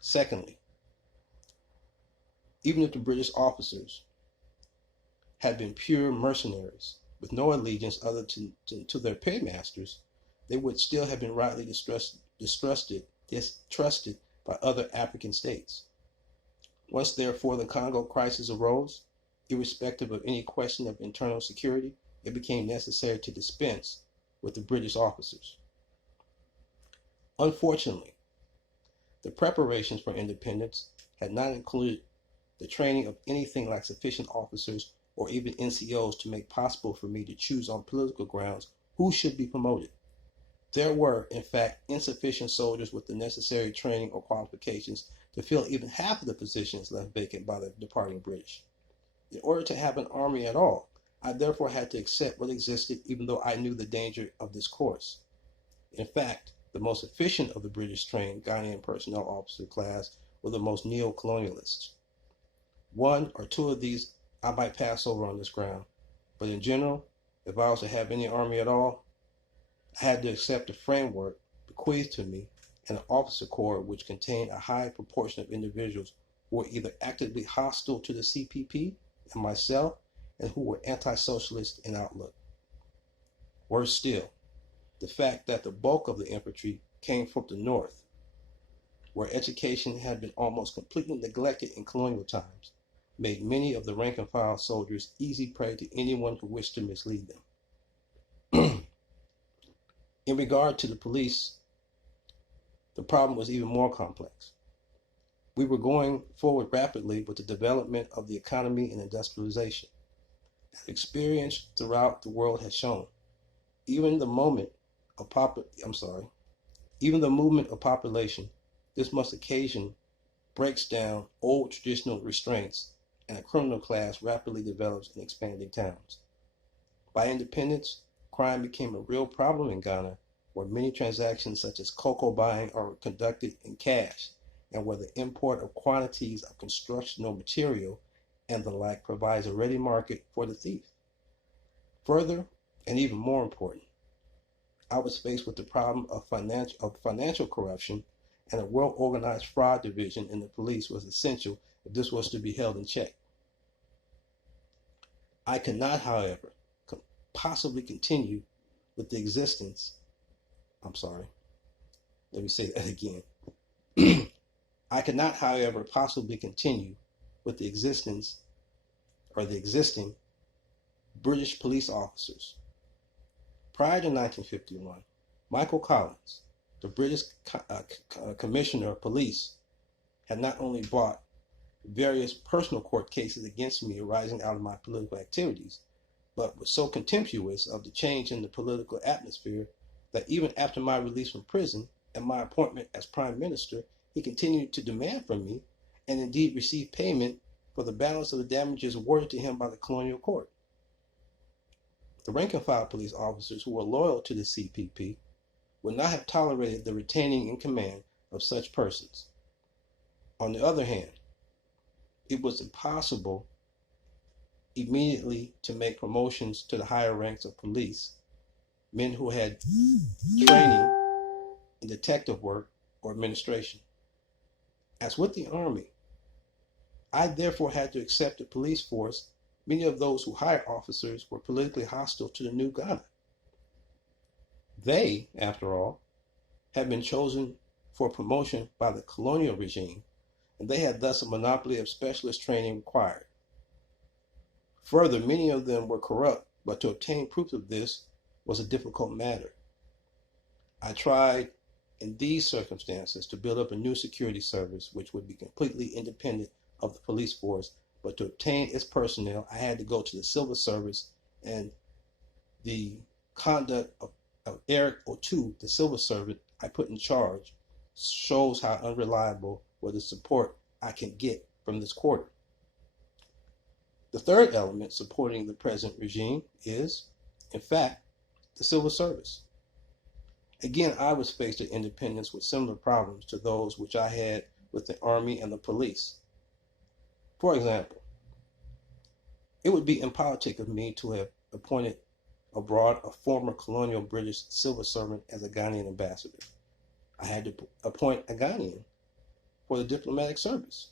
Secondly, even if the British officers had been pure mercenaries with no allegiance other to their paymasters, they would still have been rightly distrusted by other African states. Once, therefore, the Congo crisis arose, irrespective of any question of internal security, it became necessary to dispense with the British officers. Unfortunately, the preparations for independence had not included the training of anything like sufficient officers or even NCOs to make possible for me to choose on political grounds who should be promoted. There were, in fact, insufficient soldiers with the necessary training or qualifications to fill even half of the positions left vacant by the departing British. In order to have an army at all, I therefore had to accept what existed, even though I knew the danger of this course. In fact, the most efficient of the British-trained Ghanaian personnel officer class were the most neo-colonialists. One or two of these I might pass over on this ground, but in general, if I was to have any army at all, I had to accept a framework bequeathed to me and an officer corps which contained a high proportion of individuals who were either actively hostile to the CPP and myself and who were anti-socialist in outlook. Worse still, the fact that the bulk of the infantry came from the north, where education had been almost completely neglected in colonial times, made many of the rank and file soldiers easy prey to anyone who wished to mislead them. In regard to the police, the problem was even more complex. We were going forward rapidly with the development of the economy and industrialization. As experience throughout the world has shown, even the movement of population, this must occasion breaks down old traditional restraints, and a criminal class rapidly develops in expanding towns. By independence, crime became a real problem in Ghana, where many transactions such as cocoa buying are conducted in cash, and where the import of quantities of constructional material and the like provides a ready market for the thief. Further, and even more important, I was faced with the problem of financial corruption, and a well-organized fraud division in the police was essential if this was to be held in check. I cannot, however, possibly continue with the existence, let me say that again. I cannot, however, possibly continue with the existence or the existing British police officers. Prior to 1951, Michael Collins, the British Commissioner of Police, had not only brought various personal court cases against me arising out of my political activities, but was so contemptuous of the change in the political atmosphere that even after my release from prison and my appointment as Prime Minister, he continued to demand from me, and indeed received payment for the balance of the damages awarded to him by the colonial court. The rank and file police officers who were loyal to the CPP would not have tolerated the retaining in command of such persons. On the other hand, it was impossible immediately to make promotions to the higher ranks of police, men who had training in detective work or administration. As with the Army, I therefore had to accept the police force. Many of those who hired officers were politically hostile to the new Ghana. They, after all, had been chosen for promotion by the colonial regime, and they had thus a monopoly of specialist training required. Further, many of them were corrupt, but to obtain proof of this was a difficult matter. I tried, in these circumstances, to build up a new security service which would be completely independent of the police force, but to obtain its personnel, I had to go to the civil service, and the conduct of Eric O'Toole, the civil servant I put in charge, shows how unreliable was the support I can get from this quarter. The third element supporting the present regime is, in fact, the civil service. Again, I was faced at independence with similar problems to those which I had with the Army and the police. For example, it would be impolitic of me to have appointed abroad a former colonial British civil servant as a Ghanaian ambassador. I had to appoint a Ghanaian for the diplomatic service.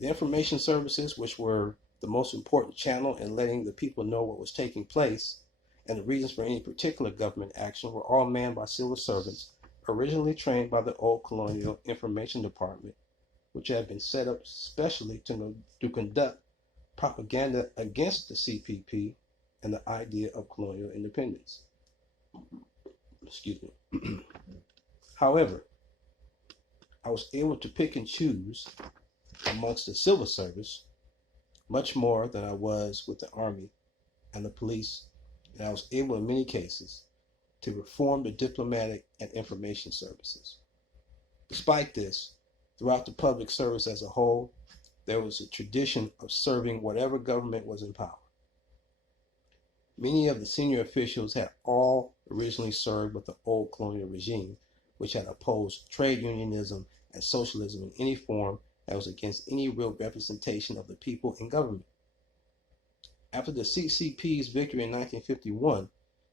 The information services, which were the most important channel in letting the people know what was taking place and the reasons for any particular government action, were all manned by civil servants originally trained by the old colonial information department, which had been set up specially to conduct propaganda against the CPP and the idea of colonial independence. Excuse me. However, I was able to pick and choose amongst the civil service much more than I was with the Army and the police, and I was able in many cases to reform the diplomatic and information services. Despite this, throughout the public service as a whole, there was a tradition of serving whatever government was in power. Many of the senior officials had all originally served with the old colonial regime, which had opposed trade unionism and socialism in any form that was against any real representation of the people in government. After the CCP's victory in 1951,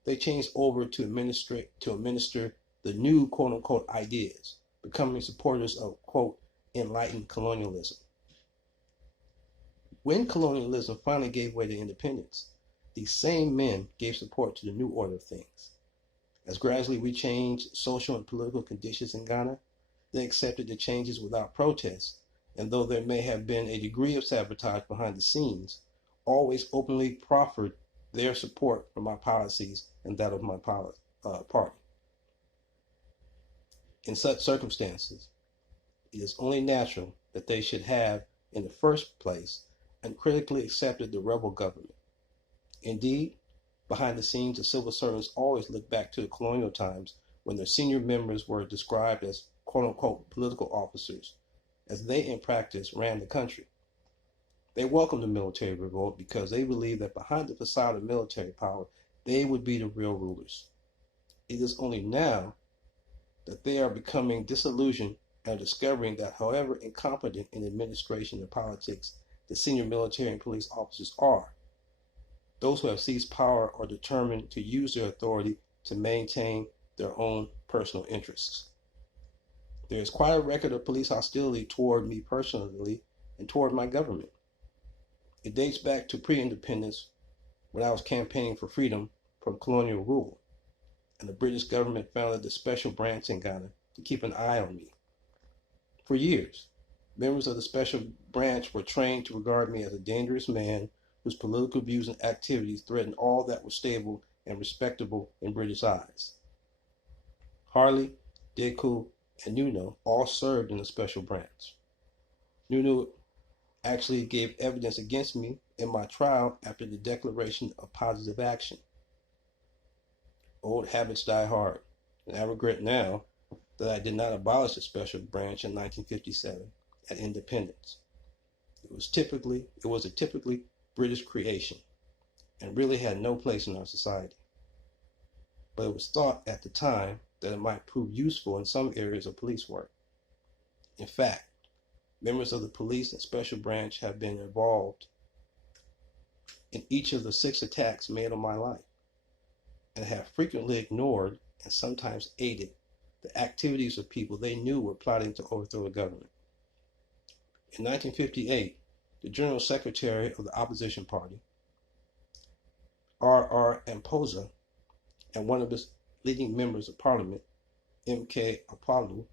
they changed over to administer the new quote-unquote ideas, becoming supporters of quote enlightened colonialism. When colonialism finally gave way to independence, these same men gave support to the new order of things. As gradually we changed social and political conditions in Ghana, they accepted the changes without protest, and though there may have been a degree of sabotage behind the scenes, always openly proffered their support for my policies and that of my party. In such circumstances, it is only natural that they should have, in the first place, uncritically accepted the rebel government. Indeed, behind the scenes, the civil servants always looked back to the colonial times when their senior members were described as quote-unquote political officers, as they in practice ran the country. They welcomed the military revolt because they believed that behind the facade of military power, they would be the real rulers. It is only now that they are becoming disillusioned and discovering that however incompetent in administration and politics the senior military and police officers are, those who have seized power are determined to use their authority to maintain their own personal interests. There is quite a record of police hostility toward me personally and toward my government. It dates back to pre-independence when I was campaigning for freedom from colonial rule, and the British government founded the special branch in Ghana to keep an eye on me. For years, members of the special branch were trained to regard me as a dangerous man whose political views and activities threatened all that was stable and respectable in British eyes. Harley, Deku, and Nuno all served in the special branch. Nuno actually gave evidence against me in my trial after the declaration of positive action. Old habits die hard, and I regret now that I did not abolish the special branch in 1957 at independence. It was a typically British creation and really had no place in our society. But it was thought at the time that it might prove useful in some areas of police work. In fact, members of the police and special branch have been involved in each of the 6 attacks made on my life and have frequently ignored and sometimes aided the activities of people they knew were plotting to overthrow the government. In 1958, the General Secretary of the opposition party, R.R. Amposa, and one of his leading members of parliament, M.K. Apalu,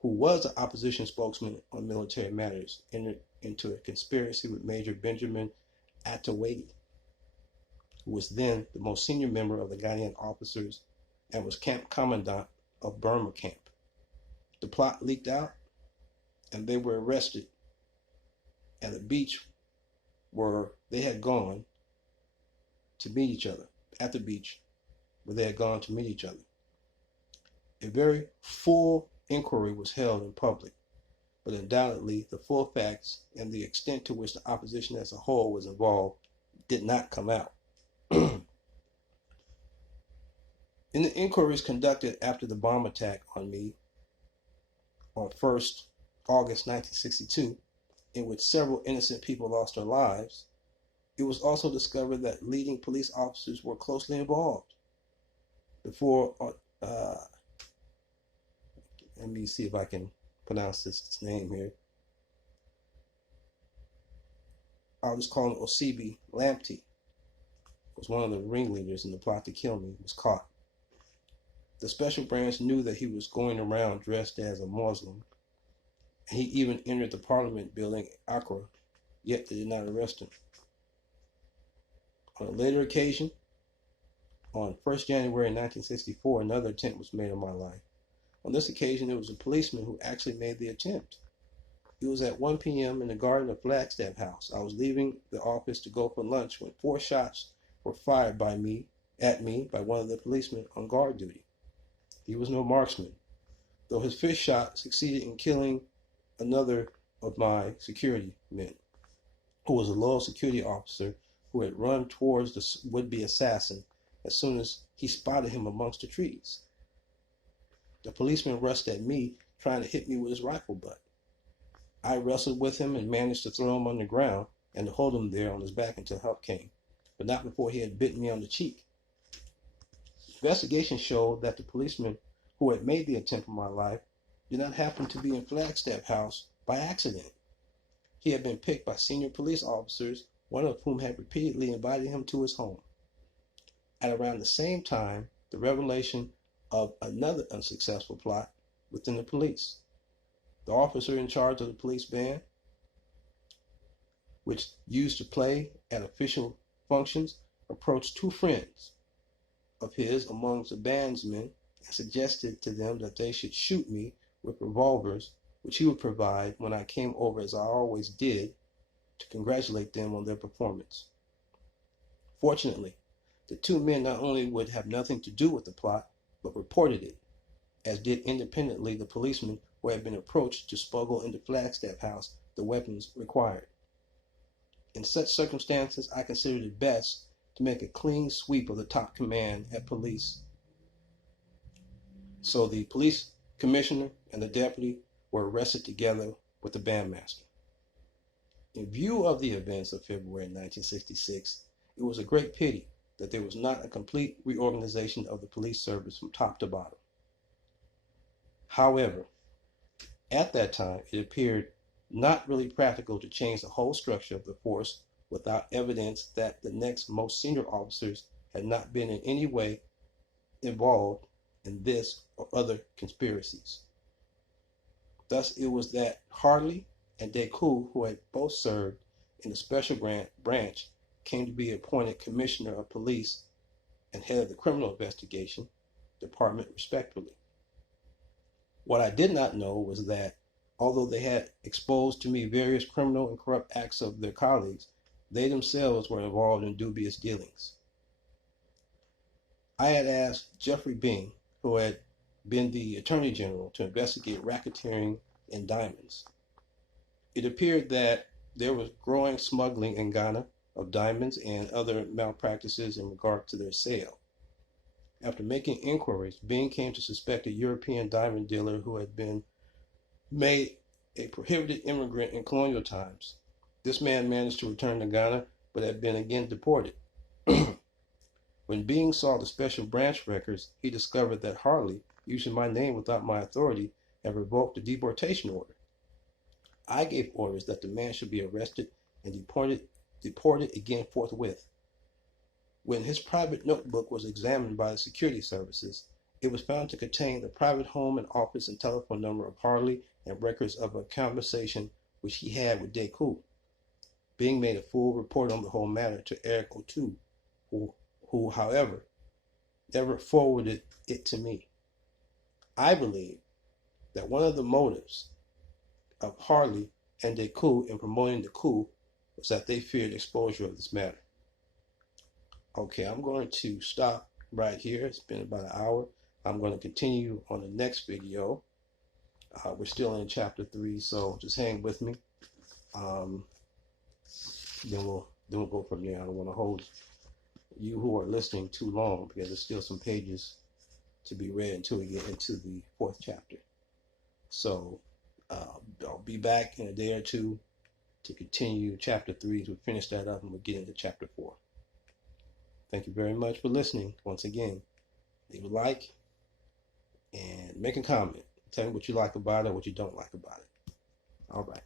who was the opposition spokesman on military matters, entered into a conspiracy with Major Benjamin Atawadi, who was then the most senior member of the Ghanaian officers and was camp commandant of Burma camp. The plot leaked out, and they were arrested at the beach where they had gone to meet each other, at the beach where they had gone to meet each other. A very full inquiry was held in public, but undoubtedly the full facts and the extent to which the opposition as a whole was involved did not come out. In the inquiries conducted after the bomb attack on me on 1st August 1962, in which several innocent people lost their lives, it was also discovered that leading police officers were closely involved. Before, let me see if I can pronounce this name here. I'll just call him Osibi Lamptey. Was one of the ringleaders in the plot to kill me, was caught. The special branch knew that he was going around dressed as a Muslim, and he even entered the parliament building, Accra, yet they did not arrest him. On a later occasion, on 1st January 1964, another attempt was made on my life. On this occasion, it was a policeman who actually made the attempt. It was at 1 p.m. in the garden of Flagstaff House. I was leaving the office to go for lunch when 4 shots were fired at me by one of the policemen on guard duty. He was no marksman, though his fifth shot succeeded in killing another of my security men, who was a loyal security officer who had run towards the would-be assassin as soon as he spotted him amongst the trees. The policeman rushed at me, trying to hit me with his rifle butt. I wrestled with him and managed to throw him on the ground and to hold him there on his back until help came, but not before he had bitten me on the cheek. Investigation showed that the policeman who had made the attempt on my life did not happen to be in Flagstaff House by accident. He had been picked by senior police officers, one of whom had repeatedly invited him to his home. At around the same time, the revelation of another unsuccessful plot within the police. The officer in charge of the police band, which used to play at official functions, approached two friends of his amongst the bandsmen and suggested to them that they should shoot me with revolvers, which he would provide when I came over, as I always did, to congratulate them on their performance. Fortunately, the two men not only would have nothing to do with the plot, but reported it, as did independently the policeman who had been approached to smuggle into Flagstaff House the weapons required. In such circumstances, I considered it best to make a clean sweep of the top command at police. So the police commissioner and the deputy were arrested together with the bandmaster. In view of the events of February 1966, it was a great pity that there was not a complete reorganization of the police service from top to bottom. However, at that time, it appeared not really practical to change the whole structure of the force without evidence that the next most senior officers had not been in any way involved in this or other conspiracies. Thus, it was that Harley and Coup, who had both served in the special branch, came to be appointed commissioner of police and head of the criminal investigation department, respectively. What I did not know was that, although they had exposed to me various criminal and corrupt acts of their colleagues, they themselves were involved in dubious dealings. I had asked Jeffrey Bing, who had been the Attorney General, to investigate racketeering in diamonds. It appeared that there was growing smuggling in Ghana of diamonds and other malpractices in regard to their sale. After making inquiries, Bing came to suspect a European diamond dealer who had been made a prohibited immigrant in colonial times. This man managed to return to Ghana, but had been again deported. When Bing saw the special branch records, he discovered that Harley, using my name without my authority, had revoked the deportation order. I gave orders that the man should be arrested and deported again forthwith. When his private notebook was examined by the security services, it was found to contain the private home and office and telephone number of Harley and records of a conversation which he had with Coup. Bing made a full report on the whole matter to Eric O'Toole, who, however, never forwarded it to me. I believe that one of the motives of Harley and Coup in promoting the coup was that they feared exposure of this matter. Okay, I'm going to stop right here. It's been about an hour. I'm going to continue on the next video. We're still in chapter 3, so just hang with me. Then we'll go from there. I don't want to hold you who are listening too long because there's still some pages to be read until we get into the 4th chapter. So I'll be back in a day or two to continue chapter 3. We'll finish that up and we'll get into chapter 4. Thank you very much for listening. Once again, leave a like and make a comment. Tell me what you like about it, what you don't like about it. All right.